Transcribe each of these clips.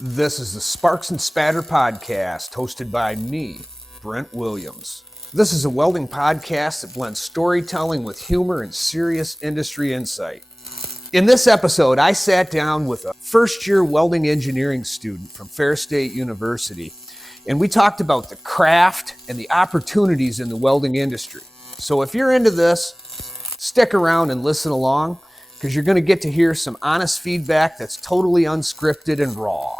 This is the Sparks N Spatter podcast, hosted by me, Brent Williams. This is a welding podcast that blends storytelling with humor and serious industry insight. In this episode, I sat down with a first-year welding engineering student from Fair State University, and we talked about the craft and the opportunities in the welding industry. So if you're into this, stick around and listen along, because you're going to get to hear some honest feedback that's totally unscripted and raw.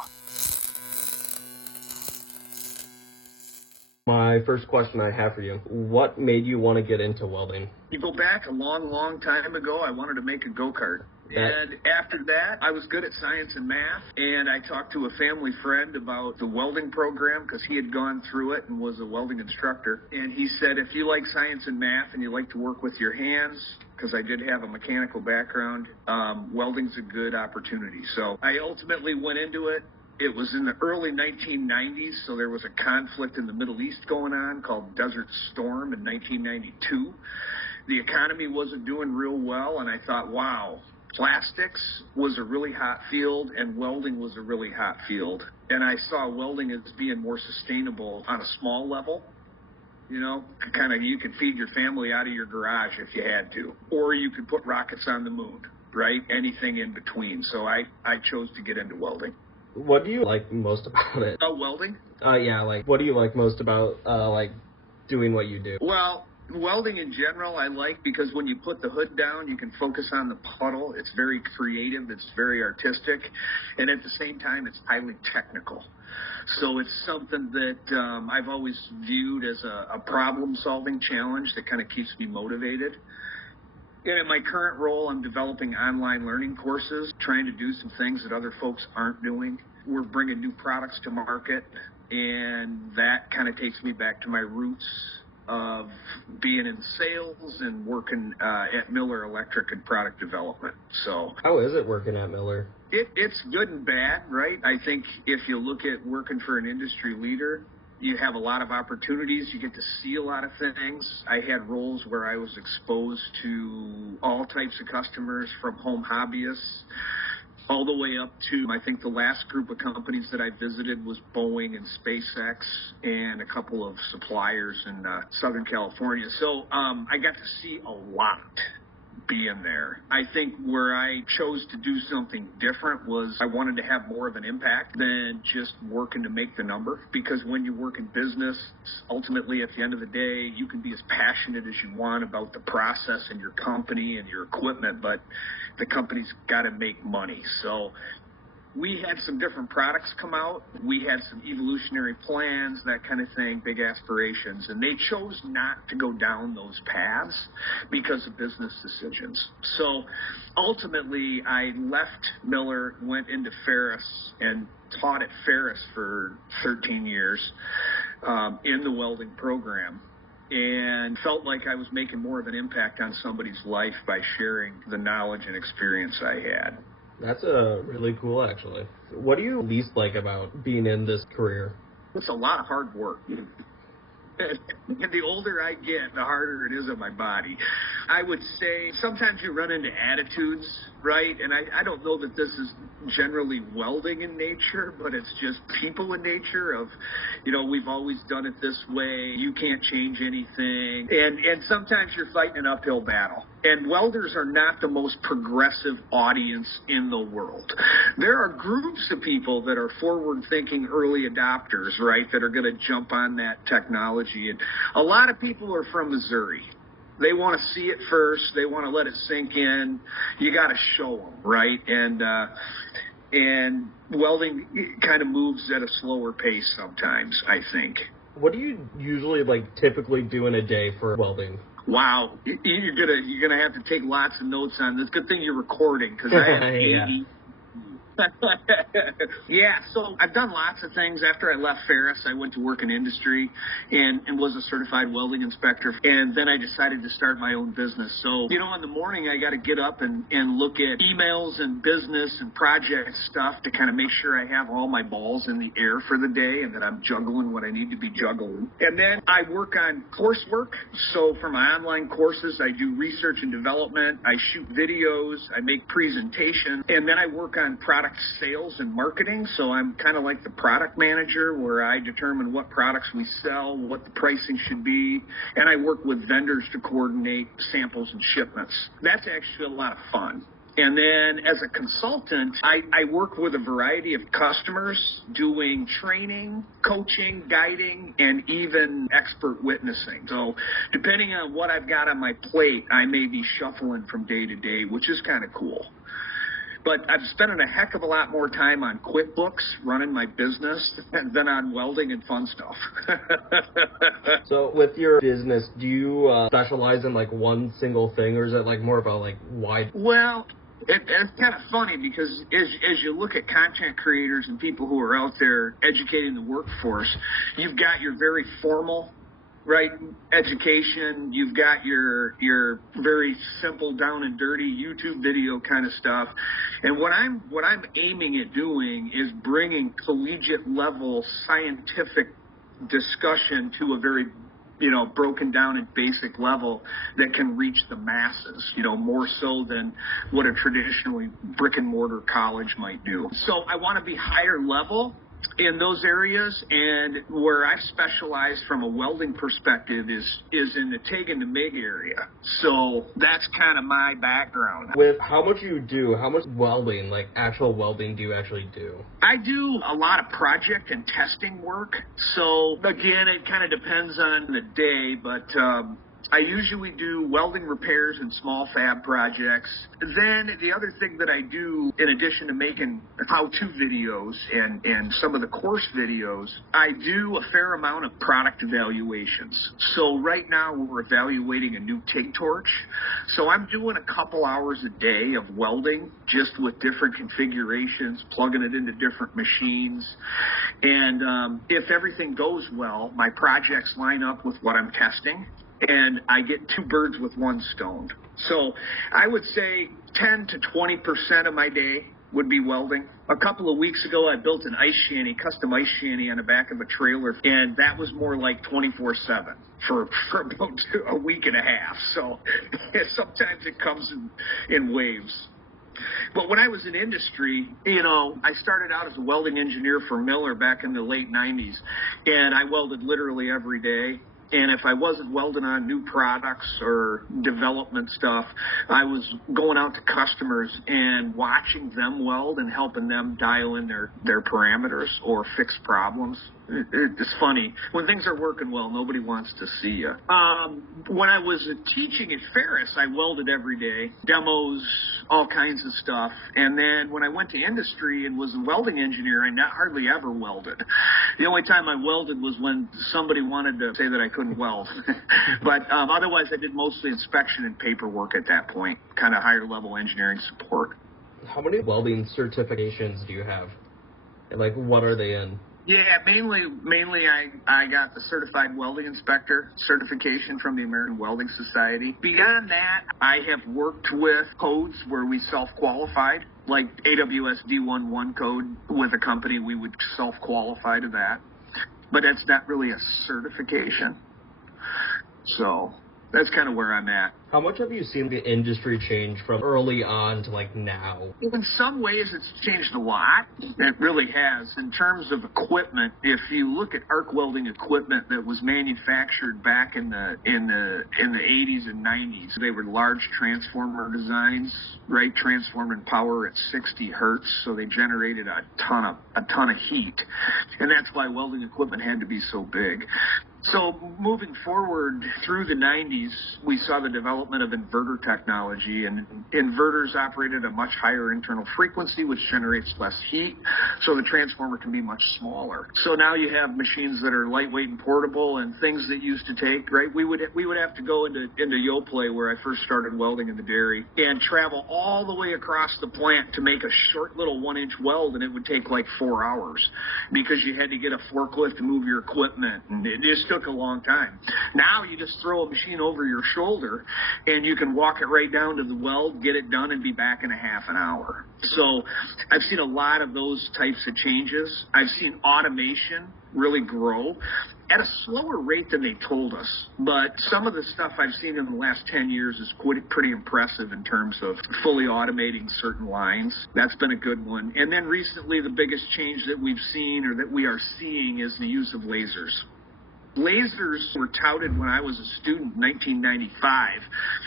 My first question I have for you, what made you want to get into welding? You go back a long time ago, I wanted to make a go-kart. And after that, I was good at science and math, and I talked to a family friend about the welding program because he had gone through it and was a welding instructor. And he said, if you like science and math and you like to work with your hands, because I did have a mechanical background, welding's a good opportunity. So I ultimately went into it. It was in the early 1990s, so there was a conflict in the Middle East going on called Desert Storm in 1992. The economy wasn't doing real well, and I thought, wow, plastics was a really hot field, and welding was a really hot field. And I saw welding as being more sustainable on a small level. You know, kind of you could feed your family out of your garage if you had to, or you could put rockets on the moon, right? Anything in between. So I chose to get into welding. What do you like most about it? Welding? What do you like most about, doing what you do? Well, welding in general I like because when you put the hood down, you can focus on the puddle. It's very creative. It's very artistic. And at the same time, it's highly technical. So it's something that I've always viewed as a problem-solving challenge that kind of keeps me motivated. And in my current role, I'm developing online learning courses, trying to do some things that other folks aren't doing. We're bringing new products to market, and that kind of takes me back to my roots of being in sales and working at Miller Electric and product development. So how is it working at Miller? It's good and bad, right? I think if you look at working for an industry leader, you have a lot of opportunities. You get to see a lot of things. I had roles where I was exposed to all types of customers, from home hobbyists all the way up to, I think the last group of companies that I visited was Boeing and SpaceX and a couple of suppliers in Southern California. So I got to see a lot being there. I think where I chose to do something different was I wanted to have more of an impact than just working to make the number, because when you work in business, ultimately at the end of the day, you can be as passionate as you want about the process and your company and your equipment, but the company's got to make money. So we had some different products come out. We had some evolutionary plans, that kind of thing, big aspirations. And they chose not to go down those paths because of business decisions. So ultimately, I left Miller, went into Ferris, and taught at Ferris for 13 years in the welding program, and felt like I was making more of an impact on somebody's life by sharing the knowledge and experience I had. That's really cool, actually. What do you least like about being in this career? It's a lot of hard work. And the older I get, the harder it is on my body. I would say sometimes you run into attitudes, right? And I don't know that this is generally welding in nature, but it's just people in nature of, you know, we've always done it this way. You can't change anything. And sometimes you're fighting an uphill battle. And welders are not the most progressive audience in the world. There are groups of people that are forward-thinking early adopters, right, that are going to jump on that technology. And a lot of people are from Missouri. They want to see it first. They want to let it sink in. You got to show them, right? And welding kind of moves at a slower pace sometimes, I think. What do you usually typically do in a day for welding? Wow, you're gonna have to take lots of notes on this. Good thing you're recording, because I have 80. Yeah, so I've done lots of things. After I left Ferris, I went to work in industry and was a certified welding inspector. And then I decided to start my own business. So, you know, in the morning, I got to get up and look at emails and business and project stuff to kind of make sure I have all my balls in the air for the day and that I'm juggling what I need to be juggling. And then I work on coursework. So for my online courses, I do research and development. I shoot videos. I make presentations. And then I work on product product sales and marketing. So I'm kind of like the product manager where I determine what products we sell, what the pricing should be, and I work with vendors to coordinate samples and shipments. That's actually a lot of fun. And then as a consultant, I work with a variety of customers doing training, coaching, guiding, and even expert witnessing. So depending on what I've got on my plate, I may be shuffling from day to day, which is kind of cool. But I'm spending a heck of a lot more time on QuickBooks, running my business, than on welding and fun stuff. So with your business, do you specialize in like one single thing, or is it like more of a like wide? Well, it's kind of funny because as you look at content creators and people who are out there educating the workforce, you've got your very formal, right, education. You've got your very simple, down and dirty YouTube video kind of stuff. And what I'm aiming at doing is bringing collegiate level scientific discussion to a very broken down and basic level that can reach the masses, more so than what a traditionally brick and mortar college might do. So I want to be higher level in those areas, and where I've specialized from a welding perspective is in the TIG and the MIG area. So that's kind of my background. With how much you do, how much welding, like actual welding, do you actually do? I do a lot of project and testing work. So again, it kind of depends on the day, but I usually do welding repairs and small fab projects. Then the other thing that I do, in addition to making how-to videos and some of the course videos, I do a fair amount of product evaluations. So right now we're evaluating a new TIG torch. So I'm doing a couple hours a day of welding, just with different configurations, plugging it into different machines. And if everything goes well, my projects line up with what I'm testing, and I get two birds with one stone. So I would say 10 to 20% of my day would be welding. A couple of weeks ago, I built an ice shanty, custom ice shanty on the back of a trailer, and that was more like 24/7 for about a week and a half. So sometimes it comes in waves. But when I was in industry, I started out as a welding engineer for Miller back in the late 90s, and I welded literally every day. And if I wasn't welding on new products or development stuff, I was going out to customers and watching them weld and helping them dial in their parameters or fix problems. It's funny. When things are working well, nobody wants to see you. When I was teaching at Ferris, I welded every day, demos, all kinds of stuff. And then when I went to industry and was a welding engineer, I hardly ever welded. The only time I welded was when somebody wanted to say that I couldn't weld. But otherwise, I did mostly inspection and paperwork at that point, kind of higher level engineering support. How many welding certifications do you have? And like, what are they in? Yeah, mainly I got the Certified Welding Inspector certification from the American Welding Society. Beyond that, I have worked with codes where we self-qualified, like AWS D11 code with a company, we would self-qualify to that. But that's not really a certification. So that's kind of where I'm at. How much have you seen the industry change from early on to like now? In some ways, it's changed a lot. It really has. In terms of equipment, if you look at arc welding equipment that was manufactured back in the 80s and 90s, they were large transformer designs, right? Transforming power at 60 hertz, so they generated a ton of heat, and that's why welding equipment had to be so big. So moving forward through the 90s, we saw the development of inverter technology, and inverters operate at a much higher internal frequency, which generates less heat, so the transformer can be much smaller. So now you have machines that are lightweight and portable, and things that used to take, right, we would have to go into Yoplait, where I first started welding in the dairy, and travel all the way across the plant to make a short little 1-inch weld, and it would take like 4 hours because you had to get a forklift to move your equipment, and it just took a long time. Now you just throw a machine over your shoulder and you can walk it right down to the weld, get it done, and be back in a half an hour. So I've seen a lot of those types of changes. I've seen automation really grow. at a slower rate than they told us. But some of the stuff I've seen in the last 10 years is pretty impressive in terms of fully automating certain lines. That's been a good one. And then recently, the biggest change that we've seen or that we are seeing is the use of lasers. Lasers were touted when I was a student in 1995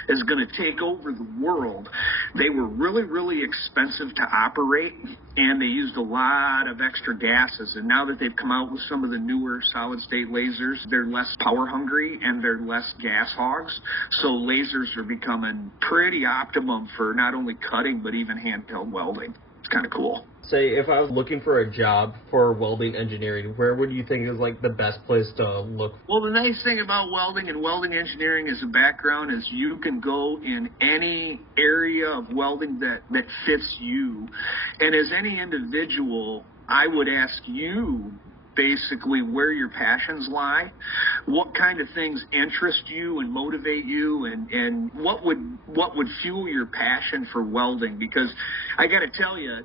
as going to take over the world. They were really, really expensive to operate, and they used a lot of extra gases. And now that they've come out with some of the newer solid-state lasers, they're less power-hungry and they're less gas hogs. So lasers are becoming pretty optimum for not only cutting, but even handheld welding. It's kind of cool. Say, if I was looking for a job for welding engineering, where would you think is like the best place to look? Well, the nice thing about welding and welding engineering as a background is you can go in any area of welding that fits you. And as any individual, I would ask you basically where your passions lie, what kind of things interest you and motivate you, and what would fuel your passion for welding. Because I got to tell you,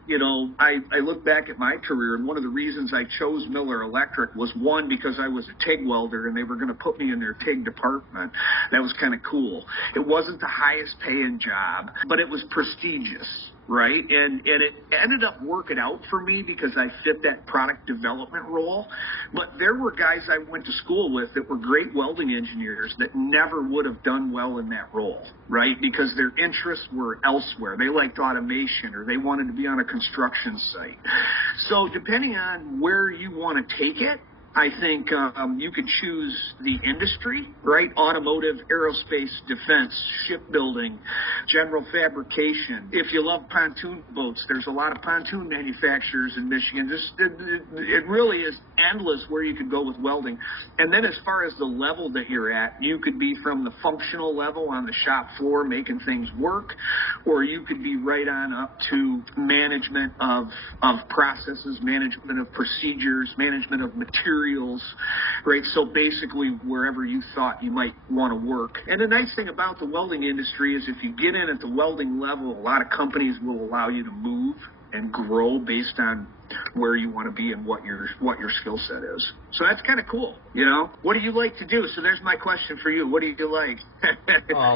I look back at my career, and one of the reasons I chose Miller Electric was, one, because I was a TIG welder and they were going to put me in their TIG department. That was kind of cool. It wasn't the highest paying job, but it was prestigious. Right? And it ended up working out for me because I fit that product development role. But there were guys I went to school with that were great welding engineers that never would have done well in that role, right? Because their interests were elsewhere. They liked automation, or they wanted to be on a construction site. So depending on where you want to take it, I think you could choose the industry, right? Automotive, aerospace, defense, shipbuilding, general fabrication. If you love pontoon boats, there's a lot of pontoon manufacturers in Michigan. It really is endless where you could go with welding. And then as far as the level that you're at, you could be from the functional level on the shop floor making things work, or you could be right on up to management of processes, management of procedures, management of materials, right? So basically wherever you thought you might want to work. And the nice thing about the welding industry is if you get in at the welding level, a lot of companies will allow you to move and grow based on where you want to be and what your skill set is. So that's kind of cool, What do you like to do? So there's my question for you. What do you like?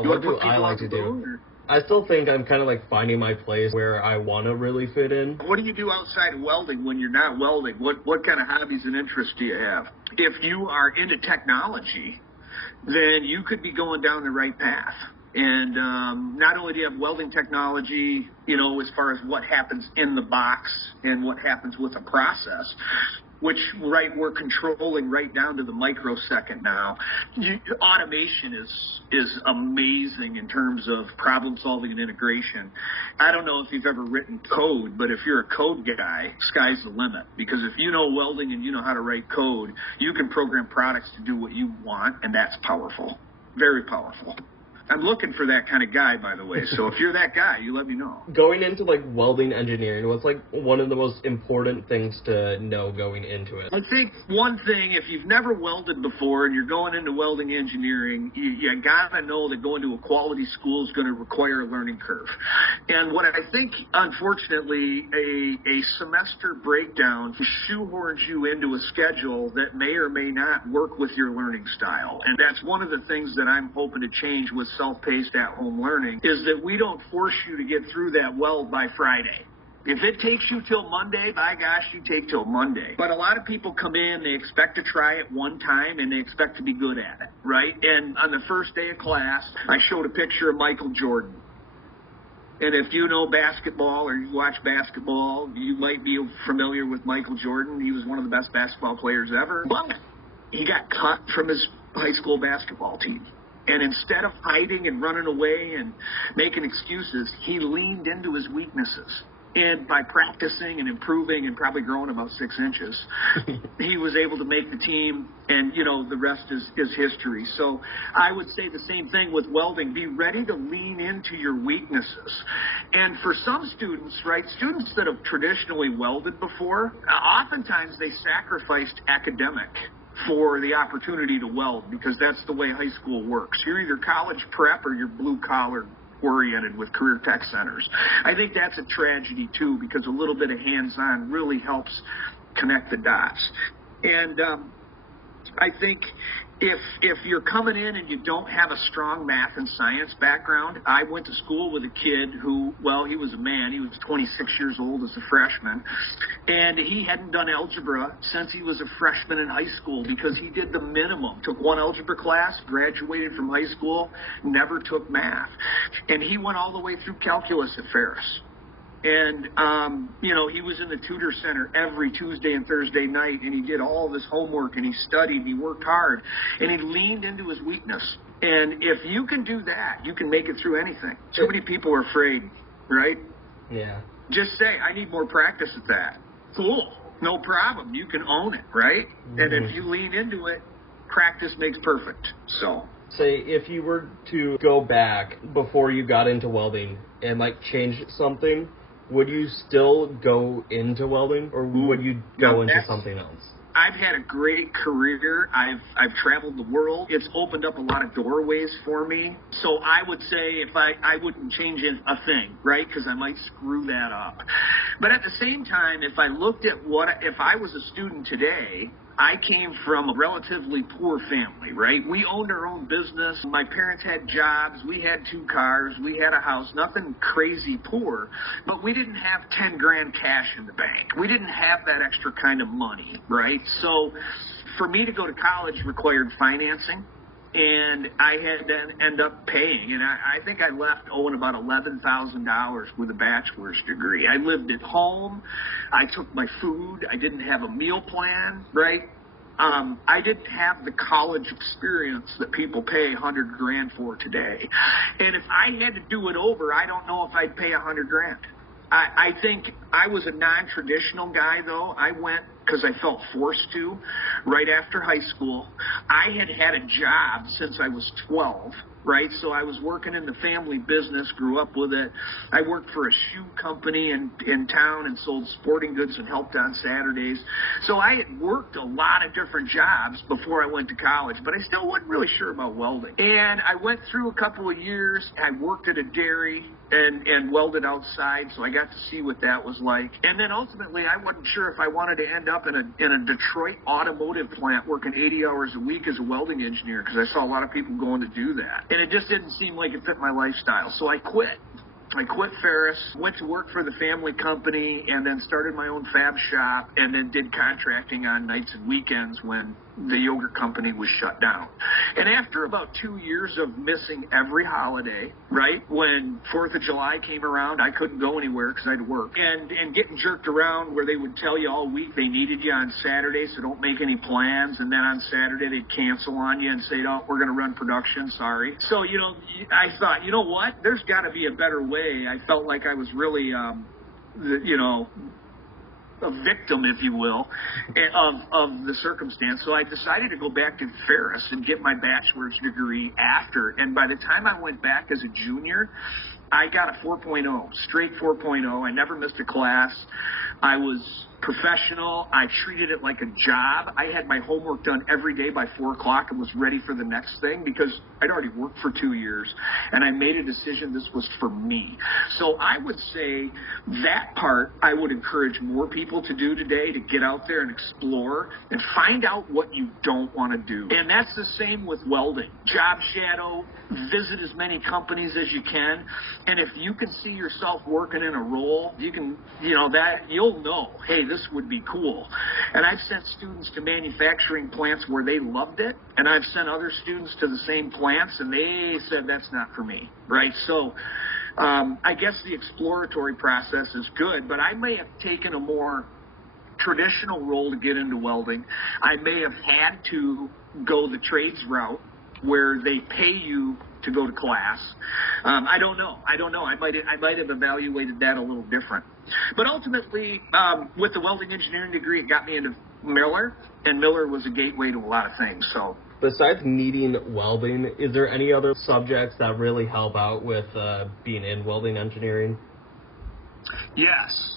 What do I like to do? I still think I'm kind of like finding my place where I want to really fit in. What do you do outside of welding when you're not welding? What kind of hobbies and interests do you have? If you are into technology, then you could be going down the right path. And not only do you have welding technology, as far as what happens in the box and what happens with a process, which, right, we're controlling right down to the microsecond now. Automation is amazing in terms of problem solving and integration. I don't know if you've ever written code, but if you're a code guy, sky's the limit. Because if you know welding and you know how to write code, you can program products to do what you want, and that's powerful. Very powerful. I'm looking for that kind of guy, by the way. So if you're that guy, you let me know. Going into like welding engineering, what's like one of the most important things to know going into it? I think one thing, if you've never welded before and you're going into welding engineering, you gotta know that going to a quality school is going to require a learning curve. And what I think, unfortunately, a semester breakdown shoehorns you into a schedule that may or may not work with your learning style. And that's one of the things that I'm hoping to change with self-paced at-home learning, is that we don't force you to get through that weld by Friday. If it takes you till Monday, by gosh, you take till Monday. But a lot of people come in, they expect to try it one time, and they expect to be good at it, right? And on the first day of class, I showed a picture of Michael Jordan. And if you know basketball or you watch basketball, you might be familiar with Michael Jordan. He was one of the best basketball players ever. But he got cut from his high school basketball team. And instead of hiding and running away and making excuses, he leaned into his weaknesses. And by practicing and improving and probably growing about 6 inches, he was able to make the team, and, the rest is history. So I would say the same thing with welding. Be ready to lean into your weaknesses. And for some students, right, students that have traditionally welded before, oftentimes they sacrificed academic for the opportunity to weld, because that's the way high school works. You're either college prep or you're blue-collar oriented with career tech centers. I think that's a tragedy, too, because a little bit of hands-on really helps connect the dots. And I think if you're coming in and you don't have a strong math and science background, I went to school with a kid who, well, he was a man. He was 26 years old as a freshman, and he hadn't done algebra since he was a freshman in high school because he did the minimum. Took one algebra class, graduated from high school, never took math. And he went all the way through calculus at Ferris. And, he was in the tutor center every Tuesday and Thursday night, and he did all of his homework, and he studied, and he worked hard, and he leaned into his weakness. And if you can do that, you can make it through anything. Too many people are afraid, right? Yeah. Just say, I need more practice at that. Cool. No problem. You can own it, right? Mm-hmm. And if you lean into it, practice makes perfect. So. Say, if you were to go back before you got into welding and, change something, would you still go into welding, or would you go into something else? I've had a great career. I've traveled the world. It's opened up a lot of doorways for me. So I would say if I wouldn't change a thing, right? Because I might screw that up. But at the same time, if I looked at if I was a student today, I came from a relatively poor family, right? We owned our own business. My parents had jobs. We had 2 cars. We had a house. Nothing crazy poor, but we didn't have 10 grand cash in the bank. We didn't have that extra kind of money, right? So for me to go to college required financing, and I had to end up paying. And I think I left owing about $11,000 with a bachelor's degree. I lived at home. I took my food. I didn't have a meal plan, right? I didn't have the college experience that people pay 100 grand for today. And if I had to do it over, I don't know if I'd pay 100 grand. I think I was a non-traditional guy, though. I went because I felt forced to right after high school. I had a job since I was 12, right? So I was working in the family business, grew up with it. I worked for a shoe company in town and sold sporting goods and helped on Saturdays. So I had worked a lot of different jobs before I went to college, but I still wasn't really sure about welding. And I went through a couple of years. I worked at a dairy and welded outside, so I got to see what that was like. And then ultimately, I wasn't sure if I wanted to end up in a Detroit automotive plant working 80 hours a week as a welding engineer, because I saw a lot of people going to do that. And it just didn't seem like it fit my lifestyle, so I quit. I quit Ferris, went to work for the family company, and then started my own fab shop, and then did contracting on nights and weekends when the yogurt company was shut down. And after about 2 years of missing every holiday, right, when 4th of July came around, I couldn't go anywhere because I had to work. And getting jerked around where they would tell you all week they needed you on Saturday, so don't make any plans. And then on Saturday they'd cancel on you and say, oh, we're going to run production, sorry. So, I thought, you know what, there's got to be a better way. I felt like I was really, a victim, if you will, of the circumstance. So I decided to go back to Ferris and get my bachelor's degree after. And by the time I went back as a junior, I got a 4.0, straight 4.0. I never missed a class. I was professional. I treated it like a job. I had my homework done every day by 4 o'clock and was ready for the next thing because I'd already worked for 2 years, and I made a decision this was for me. So I would say that part I would encourage more people to do today, to get out there and explore and find out what you don't want to do. And that's the same with welding. Job shadow, visit as many companies as you can, and if you can see yourself working in a role, you can, you'll know, hey, this would be cool. And I've sent students to manufacturing plants where they loved it, and I've sent other students to the same plants, and they said that's not for me, right? So I guess the exploratory process is good, but I may have taken a more traditional role to get into welding. I may have had to go the trades route where they pay you to go to class. I don't know. I might have evaluated that a little different. But ultimately, with the welding engineering degree, it got me into Miller, and Miller was a gateway to a lot of things. So, besides needing welding, is there any other subjects that really help out with being in welding engineering? Yes.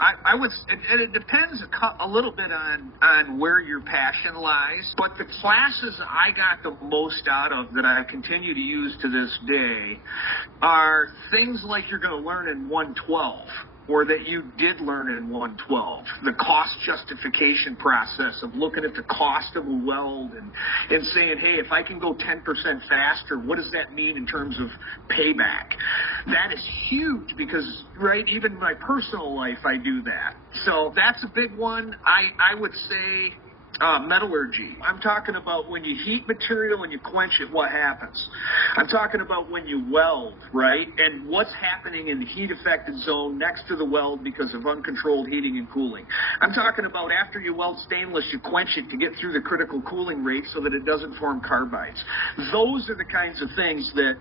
I would, and it depends a little bit on where your passion lies, but the classes I got the most out of that I continue to use to this day are things like you're going to learn in 112, or that you did learn in 112. The cost justification process of looking at the cost of a weld and saying, hey, if I can go 10% faster, what does that mean in terms of payback? That is huge because, right, even in my personal life, I do that. So that's a big one. I would say metallurgy. I'm talking about when you heat material and you quench it, what happens? I'm talking about when you weld, right? And what's happening in the heat affected zone next to the weld because of uncontrolled heating and cooling. I'm talking about after you weld stainless, you quench it to get through the critical cooling rate so that it doesn't form carbides. Those are the kinds of things that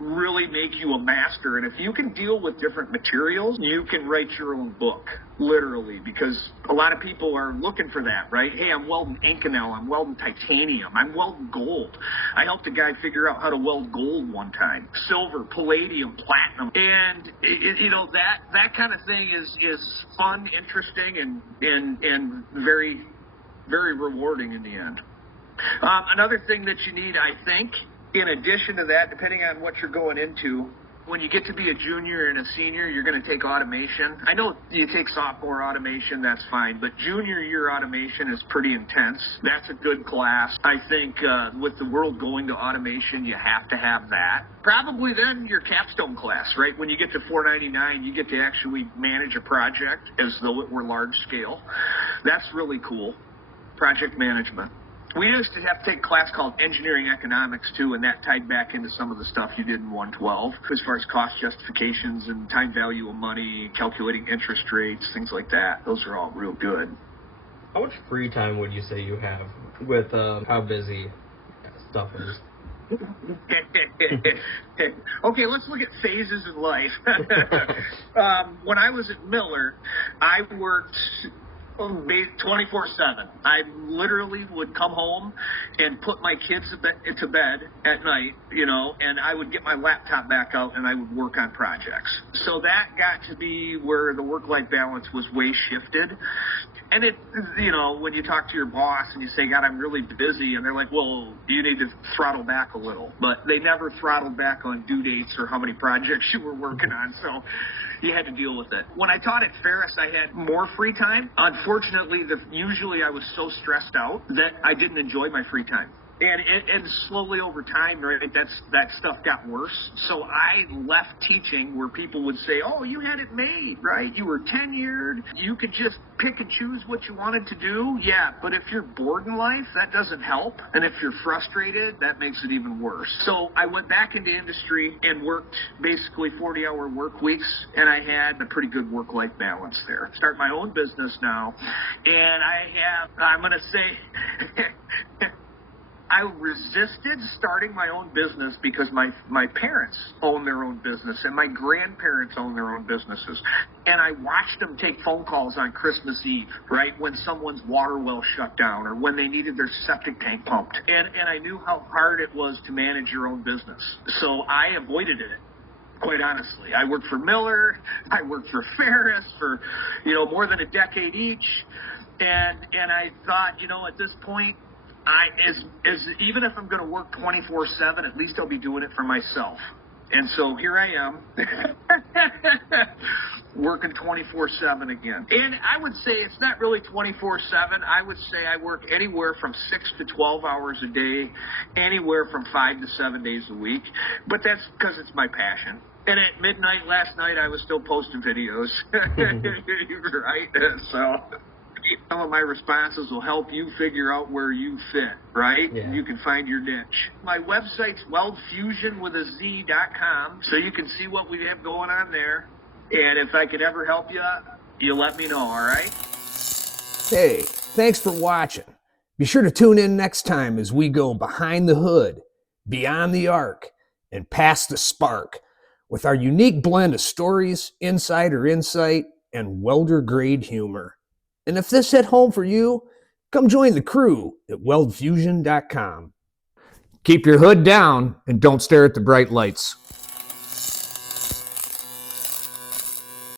really make you a master. And if you can deal with different materials, you can write your own book, literally, because a lot of people are looking for that, right? Hey, I'm welding Inconel, I'm welding titanium, I'm welding gold. I helped a guy figure out how to weld gold one time, silver, palladium, platinum, and that kind of thing is fun, interesting, and very, very rewarding in the end. Another thing that you need, I think, in addition to that, depending on what you're going into, when you get to be a junior and a senior, you're going to take automation. I know you take sophomore automation, that's fine, but junior year automation is pretty intense. That's a good class. I think with the world going to automation, you have to have that. Probably then your capstone class, right? When you get to 499, you get to actually manage a project as though it were large scale. That's really cool. Project management. We used to have to take a class called Engineering Economics, too, and that tied back into some of the stuff you did in 112, as far as cost justifications and time value of money, calculating interest rates, things like that. Those are all real good. How much free time would you say you have with how busy stuff is? Okay, let's look at phases in life. When I was at Miller, I worked 24/7. I literally would come home and put my kids to bed at night, and I would get my laptop back out and I would work on projects. So that got to be where the work-life balance was way shifted. And it, when you talk to your boss and you say, God, I'm really busy, and they're like, well, you need to throttle back a little. But they never throttled back on due dates or how many projects you were working on. So you had to deal with it. When I taught at Ferris, I had more free time. Unfortunately, usually I was so stressed out that I didn't enjoy my free time. And slowly over time, right, that stuff got worse. So I left teaching where people would say, oh, you had it made, right? You were tenured. You could just pick and choose what you wanted to do. Yeah, but if you're bored in life, that doesn't help. And if you're frustrated, that makes it even worse. So I went back into industry and worked basically 40-hour work weeks, and I had a pretty good work-life balance there. Start my own business now, and I'm going to say... I resisted starting my own business because my parents own their own business and my grandparents own their own businesses. And I watched them take phone calls on Christmas Eve, right, when someone's water well shut down or when they needed their septic tank pumped. And I knew how hard it was to manage your own business. So I avoided it. Quite honestly, I worked for Miller, I worked for Ferris for, more than a decade each. And I thought, at this point, even if I'm going to work 24/7, at least I'll be doing it for myself. And so here I am, working 24/7 again. And I would say it's not really 24/7. I would say I work anywhere from 6 to 12 hours a day, anywhere from 5 to 7 days a week. But that's because it's my passion. And at midnight last night, I was still posting videos, right? So... some of my responses will help you figure out where you fit, right? Yeah. You can find your niche. My website's weldfuzion.com, so you can see what we have going on there. And if I could ever help you, you let me know, all right? Hey, thanks for watching. Be sure to tune in next time as we go behind the hood, beyond the arc, and past the spark with our unique blend of stories, insider insight, and welder-grade humor. And if this hit home for you, come join the crew at weldfuzion.com. Keep your hood down and don't stare at the bright lights.